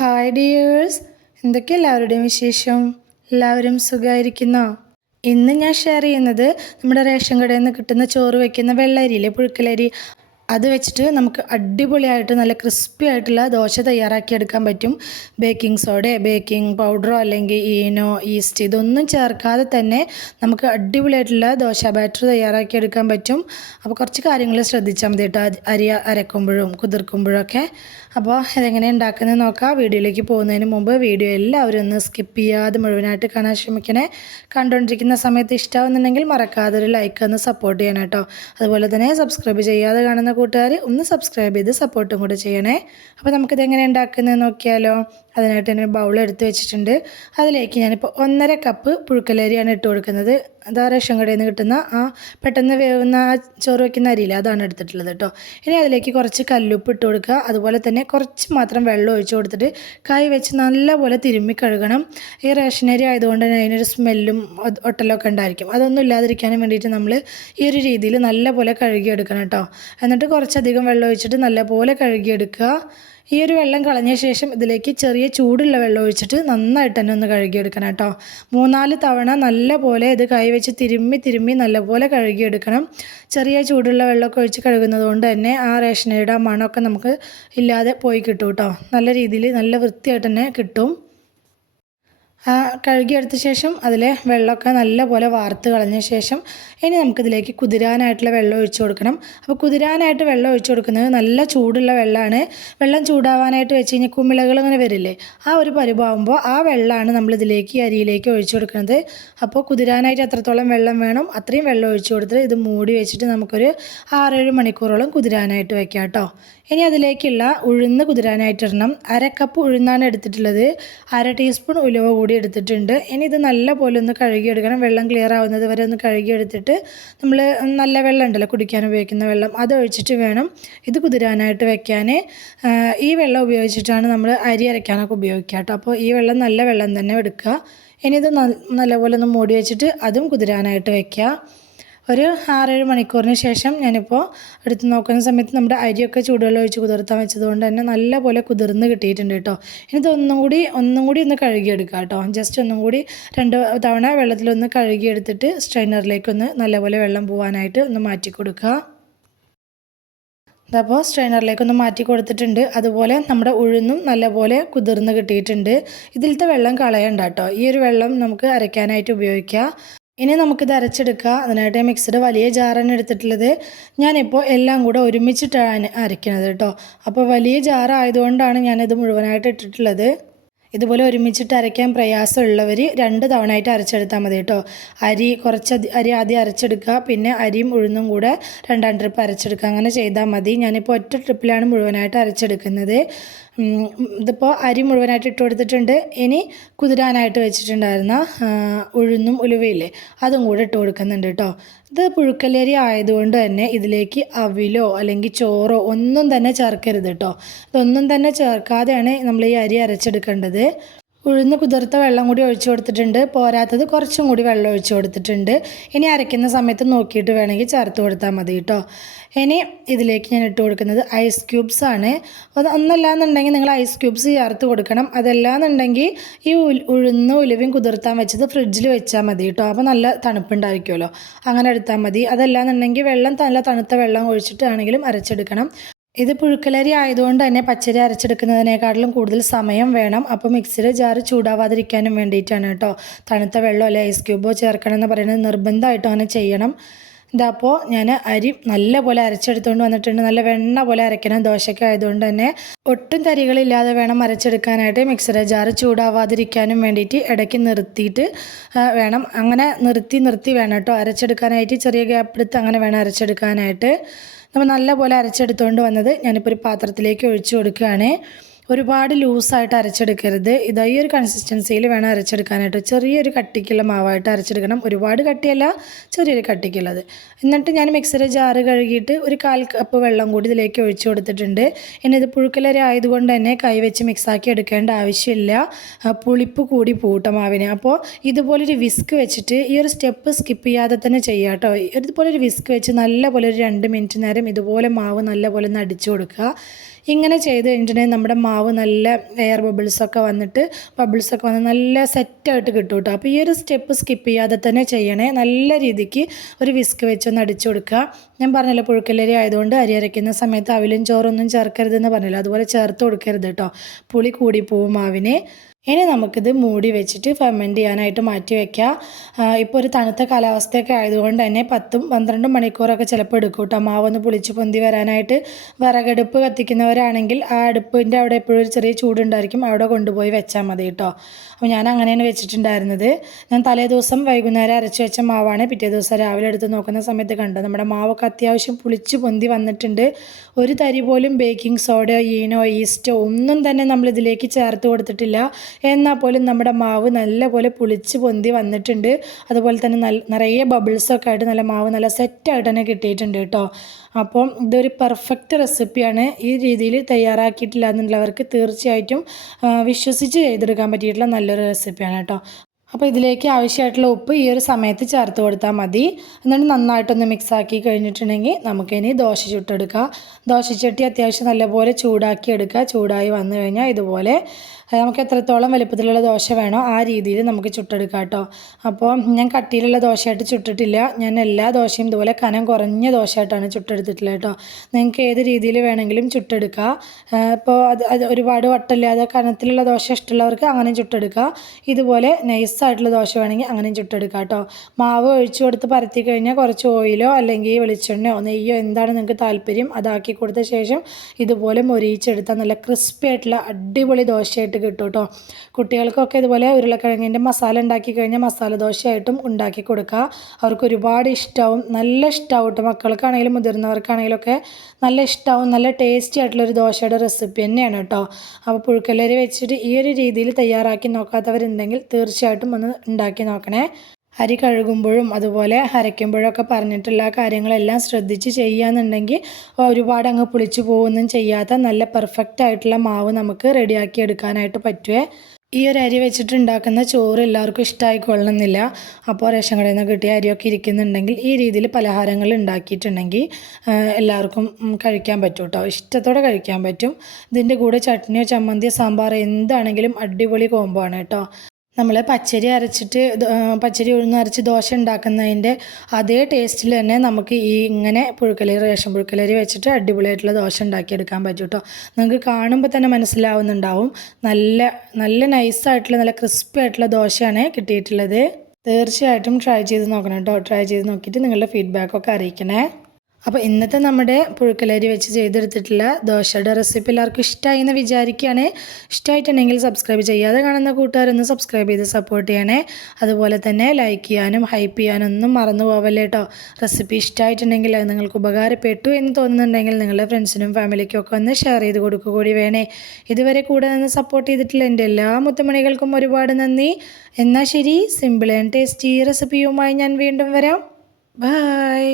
Hi dears, എന്തൊക്കെ എല്ലാവരുടെയും വിശേഷം? എല്ലാവരും സുഖമായിരിക്കുന്നോ? ഇന്ന് ഞാൻ ഷെയർ ചെയ്യുന്നത് നമ്മുടെ റേഷൻ കടയിൽ നിന്ന് കിട്ടുന്ന ചോറ് വയ്ക്കുന്ന വെള്ളരിയിലെ പുഴുക്കലരി, അത് വെച്ചിട്ട് നമുക്ക് അടിപൊളിയായിട്ട് നല്ല ക്രിസ്പി ആയിട്ടുള്ള ദോശ തയ്യാറാക്കിയെടുക്കാൻ പറ്റും. ബേക്കിംഗ് സോഡയോ ബേക്കിംഗ് പൗഡറോ അല്ലെങ്കിൽ ഈനോ ഈസ്റ്റ് ഇതൊന്നും ചേർക്കാതെ തന്നെ നമുക്ക് അടിപൊളിയായിട്ടുള്ള ദോശ ബാറ്റർ തയ്യാറാക്കിയെടുക്കാൻ പറ്റും. അപ്പോൾ കുറച്ച് കാര്യങ്ങൾ ശ്രദ്ധിച്ചാൽ മതി കേട്ടോ, അരി അരക്കുമ്പോഴും കുതിർക്കുമ്പോഴൊക്കെ. അപ്പോൾ ഇതെങ്ങനെ ഉണ്ടാക്കുന്നത് നോക്കാം. വീഡിയോയിലേക്ക് പോകുന്നതിന് മുമ്പ് വീഡിയോ എല്ലാവരും ഒന്ന് സ്കിപ്പ് ചെയ്യാതെ മുഴുവനായിട്ട് കാണാൻ ശ്രമിക്കണേ. കണ്ടുകൊണ്ടിരിക്കുന്ന സമയത്ത് ഇഷ്ടമാവുന്നുണ്ടെങ്കിൽ മറക്കാതെ ഒരു ലൈക്ക് ഒന്ന് സപ്പോർട്ട് ചെയ്യണം കേട്ടോ. അതുപോലെ തന്നെ സബ്സ്ക്രൈബ് ചെയ്യാതെ കാണുന്ന കൂട്ടുകാർ ഒന്ന് സബ്സ്ക്രൈബ് ചെയ്ത് സപ്പോർട്ടും കൂടെ ചെയ്യണേ. അപ്പോൾ നമുക്കിതെങ്ങനെ ഉണ്ടാക്കുന്നത് നോക്കിയാലോ. അതിനായിട്ട് ഞാൻ ബൗൾ എടുത്ത് വെച്ചിട്ടുണ്ട്. അതിലേക്ക് ഞാനിപ്പോൾ 1.5 കപ്പ് പുഴുക്കലരിയാണ് ഇട്ട് കൊടുക്കുന്നത്. അതാ റേഷൻ കടയിൽ നിന്ന് കിട്ടുന്ന പെട്ടെന്ന് വേവുന്ന ചോറ് വയ്ക്കുന്ന അരിയില്ല, അതാണ് എടുത്തിട്ടുള്ളത് കേട്ടോ. ഇനി അതിലേക്ക് കുറച്ച് കല്ലുപ്പ് ഇട്ട് കൊടുക്കുക. അതുപോലെ തന്നെ കുറച്ച് മാത്രം വെള്ളം ഒഴിച്ച് കൊടുത്തിട്ട് കൈ വെച്ച് നല്ലപോലെ തിരുമ്മി കഴുകണം. ഈ റേഷൻ അരി ആയതുകൊണ്ട് തന്നെ അതിനൊരു സ്മെല്ലും ഒട്ടലൊക്കെ ഉണ്ടായിരിക്കും. അതൊന്നും ഇല്ലാതിരിക്കാനും വേണ്ടിയിട്ട് നമ്മൾ ഈ ഒരു രീതിയിൽ നല്ലപോലെ കഴുകിയെടുക്കണം കേട്ടോ. എന്നിട്ട് കുറച്ചധികം വെള്ളം ഒഴിച്ചിട്ട് നല്ലപോലെ കഴുകിയെടുക്കുക. ഈ ഒരു വെള്ളം കളഞ്ഞ ശേഷം ഇതിലേക്ക് ചെറിയ ചൂടുള്ള വെള്ളം ഒഴിച്ചിട്ട് നന്നായിട്ട് തന്നെ ഒന്ന് കഴുകിയെടുക്കണം കേട്ടോ. 3-4 തവണ നല്ലപോലെ ഇത് കൈവച്ച് തിരുമ്മി നല്ലപോലെ കഴുകിയെടുക്കണം. ചെറിയ ചൂടുള്ള വെള്ളമൊക്കെ ഒഴിച്ച് കഴുകുന്നത് കൊണ്ട് തന്നെ ആ റേഷനരിയുടെ മണമൊക്കെ നമുക്ക് ഇല്ലാതെ പോയി കിട്ടും കേട്ടോ. നല്ല രീതിയിൽ നല്ല വൃത്തിയായിട്ട് തന്നെ കിട്ടും. കഴുകിയെടുത്ത ശേഷം അതിലെ വെള്ളമൊക്കെ നല്ലപോലെ വാർത്ത് കളഞ്ഞ ശേഷം ഇനി നമുക്കിതിലേക്ക് കുതിരാനായിട്ടുള്ള വെള്ളം ഒഴിച്ച് കൊടുക്കണം. അപ്പോൾ കുതിരാനായിട്ട് വെള്ളം ഒഴിച്ച് കൊടുക്കുന്നത് നല്ല ചൂടുള്ള വെള്ളമാണ്. വെള്ളം ചൂടാവാനായിട്ട് വെച്ച് കഴിഞ്ഞാൽ കുമിളകൾ ഇങ്ങനെ വരില്ലേ, ആ ഒരു പരിഭവമാകുമ്പോൾ ആ വെള്ളമാണ് നമ്മളിതിലേക്ക് അരിയിലേക്ക് ഒഴിച്ച് കൊടുക്കുന്നത്. അപ്പോൾ കുതിരാനായിട്ട് എത്രത്തോളം വെള്ളം വേണം അത്രയും വെള്ളം ഒഴിച്ച് കൊടുത്തിട്ട് ഇത് മൂടി വെച്ചിട്ട് നമുക്കൊരു 6-7 മണിക്കൂറോളം കുതിരാനായിട്ട് വെക്കാം കേട്ടോ. ഇനി അതിലേക്കുള്ള ഉഴുന്ന് കുതിരാനായിട്ട് ഇടണം. 1/2 കപ്പ് ഉഴുന്നാണ് എടുത്തിട്ടുള്ളത്. 1/2 ടീസ്പൂൺ ഉലുവ കൂടി എടുത്തിട്ടുണ്ട്. ഇനി ഇത് നല്ലപോലെ ഒന്ന് കഴുകിയെടുക്കണം. വെള്ളം ക്ലിയർ ആവുന്നത് വരെ ഒന്ന് കഴുകിയെടുത്തിട്ട് നമ്മൾ നല്ല വെള്ളം ഉണ്ടല്ലോ കുടിക്കാൻ ഉപയോഗിക്കുന്ന വെള്ളം, അത് ഒഴിച്ചിട്ട് വേണം ഇത് കുതിരാനായിട്ട് വെക്കാൻ. ഈ വെള്ളം ഉപയോഗിച്ചിട്ടാണ് നമ്മൾ അരി അരയ്ക്കാനൊക്കെ ഉപയോഗിക്കുക കേട്ടോ. അപ്പോൾ ഈ വെള്ളം നല്ല വെള്ളം തന്നെ എടുക്കുക. ഇനി ഇത് നല്ലപോലെ ഒന്ന് മൂടി വെച്ചിട്ട് അതും കുതിരാനായിട്ട് വെക്കുക. ഒരു 6-7 മണിക്കൂറിന് ശേഷം ഞാനിപ്പോൾ എടുത്ത് നോക്കുന്ന സമയത്ത് നമ്മുടെ അരിയൊക്കെ ചൂടുവെള്ളം ഒഴിച്ച് കുതിർത്താൻ വെച്ചതുകൊണ്ട് തന്നെ നല്ലപോലെ കുതിർന്ന് കിട്ടിയിട്ടുണ്ട് കേട്ടോ. ഇനി ഇത് ഒന്നും കൂടി ഒന്ന് കഴുകിയെടുക്കുക കേട്ടോ. ജസ്റ്റ് ഒന്നും കൂടി 2 തവണ വെള്ളത്തിലൊന്ന് കഴുകിയെടുത്തിട്ട് സ്ട്രെയിനറിലേക്കൊന്ന് നല്ലപോലെ വെള്ളം പോകാനായിട്ട് ഒന്ന് മാറ്റി കൊടുക്കുക. അതപ്പോൾ സ്ട്രെയിനറിലേക്കൊന്ന് മാറ്റി കൊടുത്തിട്ടുണ്ട്. അതുപോലെ നമ്മുടെ ഉഴുന്നും നല്ലപോലെ കുതിർന്ന് കിട്ടിയിട്ടുണ്ട്. ഇതിലത്തെ വെള്ളം കളയണ്ട കേട്ടോ. ഈ ഒരു വെള്ളം നമുക്ക് അരയ്ക്കാനായിട്ട് ഉപയോഗിക്കാം. ഇനി നമുക്കിത് അരച്ചെടുക്കുക. അതിനായിട്ട് മിക്സിയുടെ വലിയ ജാറാണ് എടുത്തിട്ടുള്ളത്. ഞാനിപ്പോൾ എല്ലാം കൂടെ ഒരുമിച്ചിട്ടാണ് അരയ്ക്കുന്നത് കേട്ടോ. അപ്പോൾ വലിയ ജാറായതുകൊണ്ടാണ് ഞാനിത് മുഴുവനായിട്ട് ഇട്ടിട്ടുള്ളത്. ഇതുപോലെ ഒരുമിച്ചിട്ട് അരയ്ക്കാൻ പ്രയാസമുള്ളവർ 2 തവണയായിട്ട് അരച്ചെടുത്താൽ മതി കേട്ടോ. കുറച്ച് അരി ആദ്യം അരച്ചെടുക്കുക, പിന്നെ അരിയും ഉഴുന്നും കൂടെ 2-2 ട്രിപ്പ് അരച്ചെടുക്കുക. അങ്ങനെ ചെയ്താൽ മതി. ഞാനിപ്പോൾ ഒറ്റ ട്രിപ്പിലാണ് മുഴുവനായിട്ട് അരച്ചെടുക്കുന്നത്. ഇതിപ്പോൾ അരി മുഴുവനായിട്ട് ഇട്ട് കൊടുത്തിട്ടുണ്ട്. ഇനി കുതിരാനായിട്ട് വെച്ചിട്ടുണ്ടായിരുന്ന ഉഴുന്നും ഉലുവയില്ലേ, അതും കൂടെ ഇട്ട് കൊടുക്കുന്നുണ്ട് കേട്ടോ. ഇത് പുഴുക്കലരി ആയതുകൊണ്ട് തന്നെ ഇതിലേക്ക് അവിലോ അല്ലെങ്കിൽ ചോറോ ഒന്നും തന്നെ ചേർക്കരുത് കേട്ടോ. ഇതൊന്നും തന്നെ ചേർക്കാതെയാണ് നമ്മൾ ഈ അരി അരച്ചെടുക്കേണ്ടത്. ഉഴുന്ന് കുതിർത്ത വെള്ളം കൂടി ഒഴിച്ചു കൊടുത്തിട്ടുണ്ട്. പോരാത്തത് കുറച്ചും കൂടി വെള്ളം ഒഴിച്ചു കൊടുത്തിട്ടുണ്ട്. ഇനി അരയ്ക്കുന്ന സമയത്ത് നോക്കിയിട്ട് വേണമെങ്കിൽ ചേർത്ത് കൊടുത്താൽ മതി കേട്ടോ. ഇനി ഇതിലേക്ക് ഞാൻ ഇട്ട് കൊടുക്കുന്നത് ഐസ് ക്യൂബ്സ് ആണ്. ഒന്നല്ലാന്നുണ്ടെങ്കിൽ നിങ്ങൾ ഐസ് ക്യൂബ്സ് ചേർത്ത് കൊടുക്കണം. അതല്ലാന്നുണ്ടെങ്കിൽ ഈ ഉഴുന്ന് ഉലുവയും കുതിർത്താൻ വെച്ചത് ഫ്രിഡ്ജിൽ വെച്ചാൽ മതി കേട്ടോ. അപ്പോൾ നല്ല തണുപ്പുണ്ടായിരിക്കുമല്ലോ, അങ്ങനെ എടുത്താൽ മതി. അതല്ലാന്നുണ്ടെങ്കിൽ നല്ല തണുത്ത വെള്ളം ഒഴിച്ചിട്ടാണെങ്കിലും അരച്ചെടുക്കണം. ഇത് പുഴുക്കലരി ആയതുകൊണ്ട് തന്നെ പച്ചരി അരച്ചെടുക്കുന്നതിനേക്കാട്ടിലും കൂടുതൽ സമയം വേണം. അപ്പോൾ മിക്സിയുടെ ജാറ് ചൂടാവാതിരിക്കാനും വേണ്ടിയിട്ടാണ് കേട്ടോ. തണുത്ത വെള്ളമോ അല്ലെ ഐസ് ക്യൂബോ ചേർക്കണം എന്ന് പറയുന്നത് നിർബന്ധമായിട്ടും അങ്ങനെ ചെയ്യണം. ഇതപ്പോൾ ഞാൻ അരി നല്ലപോലെ അരച്ചെടുത്തുകൊണ്ട് വന്നിട്ടുണ്ട്. നല്ല വെണ്ണ പോലെ അരയ്ക്കണം. ദോശയ്ക്ക് ആയതുകൊണ്ട് തന്നെ ഒട്ടും തരികളില്ലാതെ വേണം അരച്ചെടുക്കാനായിട്ട്. മിക്സിയുടെ ജാറ് ചൂടാവാതിരിക്കാനും വേണ്ടിയിട്ട് ഇടയ്ക്ക് നിർത്തിയിട്ട് വേണം. അങ്ങനെ നിർത്തി വേണം കേട്ടോ അരച്ചെടുക്കാനായിട്ട്. ചെറിയ ഗ്യാപ്പ് എടുത്ത് അങ്ങനെ വേണം അരച്ചെടുക്കാനായിട്ട്. നമ്മൾ നല്ലപോലെ അരച്ചെടുത്തുകൊണ്ട് വന്നത് ഞാനിപ്പോൾ ഒരു പാത്രത്തിലേക്ക് ഒഴിച്ചു കൊടുക്കുകയാണ്. ഒരുപാട് ലൂസായിട്ട് അരച്ചെടുക്കരുത്. ഈ ഒരു കൺസിസ്റ്റൻസിയിൽ വേണം അരച്ചെടുക്കാനായിട്ട്. ചെറിയൊരു കട്ടിക്കുള്ള മാവായിട്ട് അരച്ചെടുക്കണം. ഒരുപാട് കട്ടിയല്ല, ചെറിയൊരു കട്ടിക്കുള്ളത്. എന്നിട്ട് ഞാൻ മിക്സിയുടെ ജാറ് കഴുകിയിട്ട് ഒരു 1/4 കപ്പ് വെള്ളം കൂടി ഇതിലേക്ക് ഒഴിച്ചു കൊടുത്തിട്ടുണ്ട്. ഇനി ഇത് പുഴുക്കലരി ആയതുകൊണ്ട് തന്നെ കൈവച്ച് മിക്സാക്കി എടുക്കേണ്ട ആവശ്യമില്ല. പുളിപ്പ് കൂടി പൂട്ട മാവിന്. അപ്പോൾ ഇതുപോലൊരു വിസ്ക് വെച്ചിട്ട് ഈ ഒരു സ്റ്റെപ്പ് സ്കിപ്പ് ചെയ്യാതെ തന്നെ ചെയ്യാം കേട്ടോ. ഇതുപോലൊരു വിസ്ക് വെച്ച് നല്ലപോലെ ഒരു 2 മിനിറ്റ് നേരം ഇതുപോലെ മാവ് നല്ലപോലെ ഒന്ന് അടിച്ചു കൊടുക്കുക. ഇങ്ങനെ ചെയ്ത് കഴിഞ്ഞിട്ടുണ്ടെങ്കിൽ നമ്മുടെ മാവ് നല്ല എയർ ബബിൾസൊക്കെ വന്നിട്ട് നല്ല സെറ്റായിട്ട് കിട്ടും കേട്ടോ. അപ്പോൾ ഈ ഒരു സ്റ്റെപ്പ് സ്കിപ്പ് ചെയ്യാതെ തന്നെ ചെയ്യണേ. നല്ല രീതിക്ക് ഒരു വിസ്ക് വെച്ചൊന്ന് അടിച്ചു കൊടുക്കുക. ഞാൻ പറഞ്ഞല്ലോ പുഴുക്കലരി ആയതുകൊണ്ട് അരി അരയ്ക്കുന്ന സമയത്ത് അവിലും ചോറൊന്നും ചേർക്കരുതെന്ന് പറഞ്ഞല്ലോ, അതുപോലെ ചേർത്ത് കൊടുക്കരുത് കേട്ടോ, പുളി കൂടിപ്പോവും മാവിന്. ഇനി നമുക്കിത് മൂടി വെച്ചിട്ട് ഫെർമെൻറ്റ് ചെയ്യാനായിട്ട് മാറ്റി വയ്ക്കാം. ഇപ്പോൾ ഒരു തണുത്ത കാലാവസ്ഥയൊക്കെ ആയതുകൊണ്ട് തന്നെ 10-12 മണിക്കൂറൊക്കെ ചിലപ്പോൾ എടുക്കും കേട്ടോ മാവൊന്ന് പുളിച്ച് പൊന്തി വരാനായിട്ട്. വിറകടുപ്പ് കത്തിക്കുന്നവരാണെങ്കിൽ ആ അടുപ്പിൻ്റെ അവിടെ എപ്പോഴും ഒരു ചെറിയ ചൂടുണ്ടായിരിക്കും, അവിടെ കൊണ്ടുപോയി വെച്ചാൽ മതി കേട്ടോ. അപ്പോൾ ഞാൻ അങ്ങനെയാണ് വെച്ചിട്ടുണ്ടായിരുന്നത്. ഞാൻ തലേ ദിവസം വൈകുന്നേരം അരച്ച് വെച്ച മാവാണ് പിറ്റേ ദിവസം രാവിലെ എടുത്ത് നോക്കുന്ന സമയത്ത് കണ്ടത് നമ്മുടെ മാവൊക്കെ അത്യാവശ്യം പുളിച്ച് പൊന്തി വന്നിട്ടുണ്ട്. ഒരു തരി പോലും ബേക്കിംഗ് സോഡയോ ഈനോ ഈസ്റ്റോ ഒന്നും തന്നെ നമ്മളിതിലേക്ക് ചേർത്ത് കൊടുത്തിട്ടില്ല. എന്നാൽ പോലും നമ്മുടെ മാവ് നല്ലപോലെ പുളിച്ച് പൊന്തി വന്നിട്ടുണ്ട്. അതുപോലെ തന്നെ നിറയെ ബബിൾസൊക്കെ ആയിട്ട് നല്ല മാവ് നല്ല സെറ്റായിട്ട് തന്നെ കിട്ടിയിട്ടുണ്ട് കേട്ടോ. അപ്പം ഇതൊരു പെർഫെക്റ്റ് റെസിപ്പിയാണ്. ഈ രീതിയിൽ തയ്യാറാക്കിയിട്ടില്ല എന്നുള്ളവർക്ക് തീർച്ചയായിട്ടും വിശ്വസിച്ച് ചെയ്തെടുക്കാൻ പറ്റിയിട്ടുള്ള നല്ലൊരു റെസിപ്പിയാണ് കേട്ടോ. അപ്പോൾ ഇതിലേക്ക് ആവശ്യമായിട്ടുള്ള ഉപ്പ് ഈ ഒരു സമയത്ത് ചേർത്ത് കൊടുത്താൽ മതി. എന്നിട്ട് നന്നായിട്ടൊന്ന് മിക്സാക്കി കഴിഞ്ഞിട്ടുണ്ടെങ്കിൽ നമുക്കിനി ദോശ ചുട്ടെടുക്കാം. ദോശച്ചട്ടി അത്യാവശ്യം നല്ലപോലെ ചൂടാക്കി എടുക്കുക. ചൂടായി വന്നു കഴിഞ്ഞാൽ ഇതുപോലെ നമുക്ക് എത്രത്തോളം വലുപ്പത്തിലുള്ള ദോശ വേണോ ആ രീതിയിൽ നമുക്ക് ചുട്ടെടുക്കാം കേട്ടോ. അപ്പോൾ ഞാൻ കട്ടിയിലുള്ള ദോശയായിട്ട് ചുട്ടിട്ടില്ല. ഞാൻ എല്ലാ ദോശയും ഇതുപോലെ കനം കുറഞ്ഞ ദോശയായിട്ടാണ് ചുട്ടെടുത്തിട്ടുള്ളത് കേട്ടോ. നിങ്ങൾക്ക് ഏത് രീതിയിൽ വേണമെങ്കിലും ചുട്ടെടുക്കാം. ഇപ്പോൾ അത് ഒരുപാട് വട്ടമില്ലാതെ കനത്തിലുള്ള ദോശ ഇഷ്ടമുള്ളവർക്ക് അങ്ങനെ ചുട്ടെടുക്കുക. ഇതുപോലെ നൈസായിട്ടുള്ള ദോശ വേണമെങ്കിൽ അങ്ങനെയും ചുട്ടെടുക്കാം കേട്ടോ. മാവ് ഒഴിച്ചു കൊടുത്ത് പരത്തി കഴിഞ്ഞാൽ കുറച്ച് ഓയിലോ അല്ലെങ്കിൽ വെളിച്ചെണ്ണയോ നെയ്യോ എന്താണ് നിങ്ങൾക്ക് താല്പര്യം അതാക്കി കൊടുത്ത ശേഷം ഇതുപോലെ മൊരിയിച്ചെടുത്താൽ നല്ല ക്രിസ്പി ആയിട്ടുള്ള അടിപൊളി ദോശയായിട്ട് കിട്ടും കേട്ടോ. കുട്ടികൾക്കൊക്കെ ഇതുപോലെ ഉരുളക്കിഴങ്ങിൻ്റെ മസാല ഉണ്ടാക്കി കഴിഞ്ഞാൽ മസാല ദോശയായിട്ടും ഉണ്ടാക്കി കൊടുക്കുക. അവർക്ക് ഒരുപാട് ഇഷ്ടമാവും, നല്ല ഇഷ്ടമാവും കേട്ടോ. മക്കൾക്കാണെങ്കിലും മുതിർന്നവർക്കാണെങ്കിലും ഒക്കെ നല്ല ഇഷ്ടമാവും. നല്ല ടേസ്റ്റി ആയിട്ടുള്ളൊരു ദോശയുടെ റെസിപ്പി തന്നെയാണ് കേട്ടോ. അപ്പോൾ പുഴുക്കലരി വെച്ചിട്ട് ഈ ഒരു രീതിയിൽ തയ്യാറാക്കി നോക്കാത്തവരുണ്ടെങ്കിൽ തീർച്ചയായിട്ടും ഒന്ന് ഉണ്ടാക്കി നോക്കണേ. അരി കഴുകുമ്പോഴും അതുപോലെ അരയ്ക്കുമ്പോഴൊക്കെ പറഞ്ഞിട്ടുള്ള കാര്യങ്ങളെല്ലാം ശ്രദ്ധിച്ച് ചെയ്യുകയെന്നുണ്ടെങ്കിൽ ഒരുപാട് അങ്ങ് പുളിച്ചു പോകുകയൊന്നും ചെയ്യാത്ത നല്ല പെർഫെക്റ്റ് ആയിട്ടുള്ള മാവ് നമുക്ക് റെഡിയാക്കി എടുക്കാനായിട്ട് പറ്റുമേ. ഈ ഒരു അരി വെച്ചിട്ട് ഉണ്ടാക്കുന്ന ചോറ് എല്ലാവർക്കും ഇഷ്ടമായിക്കൊള്ളണമെന്നില്ല. അപ്പോൾ റേഷൻ കടയിൽ നിന്ന് കിട്ടിയ അരിയൊക്കെ ഇരിക്കുന്നുണ്ടെങ്കിൽ ഈ രീതിയിൽ പലഹാരങ്ങൾ ഉണ്ടാക്കിയിട്ടുണ്ടെങ്കിൽ എല്ലാവർക്കും കഴിക്കാൻ പറ്റും കേട്ടോ. ഇഷ്ടത്തോടെ കഴിക്കാൻ പറ്റും. ഇതിൻ്റെ കൂടെ ചട്നിയോ ചമ്മന്തിയോ സാമ്പാർ എന്താണെങ്കിലും അടിപൊളി കോംബോ ആണ് കേട്ടോ. നമ്മൾ പച്ചരി ഉഴുന്ന് അരച്ച് ദോശ ഉണ്ടാക്കുന്നതിൻ്റെ അതേ ടേസ്റ്റിൽ തന്നെ നമുക്ക് ഈ ഇങ്ങനെ റേഷൻ പുഴുക്കലരി വെച്ചിട്ട് അടിപൊളിയായിട്ടുള്ള ദോശ ഉണ്ടാക്കിയെടുക്കാൻ പറ്റും കേട്ടോ. നിങ്ങൾക്ക് കാണുമ്പോൾ തന്നെ മനസ്സിലാവുന്നുണ്ടാവും നല്ല നൈസായിട്ടുള്ള നല്ല ക്രിസ്പി ആയിട്ടുള്ള ദോശയാണ് കിട്ടിയിട്ടുള്ളത്. തീർച്ചയായിട്ടും ട്രൈ ചെയ്ത് നോക്കണം കേട്ടോ. ട്രൈ ചെയ്ത് നോക്കിയിട്ട് നിങ്ങളുടെ ഫീഡ്ബാക്കൊക്കെ അറിയിക്കണേ. അപ്പോൾ ഇന്നത്തെ നമ്മുടെ പുഴുക്കലരി വെച്ച് ചെയ്തെടുത്തിട്ടുള്ള ദോശയുടെ റെസിപ്പി എല്ലാവർക്കും ഇഷ്ടമായി എന്ന് വിചാരിക്കുകയാണ്. ഇഷ്ടമായിട്ടുണ്ടെങ്കിൽ സബ്സ്ക്രൈബ് ചെയ്യാതെ കാണുന്ന കൂട്ടുകാരൊന്ന് സബ്സ്ക്രൈബ് ചെയ്ത് സപ്പോർട്ട് ചെയ്യണേ. അതുപോലെ തന്നെ ലൈക്ക് ചെയ്യാനും ഹൈപ്പ് ചെയ്യാനൊന്നും മറന്നു പോവല്ലേ കേട്ടോ. റെസിപ്പി ഇഷ്ടമായിട്ടുണ്ടെങ്കിൽ അത് നിങ്ങൾക്ക് ഉപകാരപ്പെട്ടു എന്ന് തോന്നുന്നുണ്ടെങ്കിൽ നിങ്ങളുടെ ഫ്രണ്ട്സിനും ഫാമിലിക്കും ഒക്കെ ഒന്ന് ഷെയർ ചെയ്ത് കൊടുക്കുക കൂടി വേണേ. ഇതുവരെ കൂടെ നിന്ന് സപ്പോർട്ട് ചെയ്തിട്ടുള്ള എൻ്റെ എല്ലാ മുത്തുമണികൾക്കും ഒരുപാട് നന്ദി. എന്നാൽ ശരി, സിമ്പിൾ ആൻഡ് ടേസ്റ്റി റെസിപ്പിയുമായി ഞാൻ വീണ്ടും വരാം. ബൈ.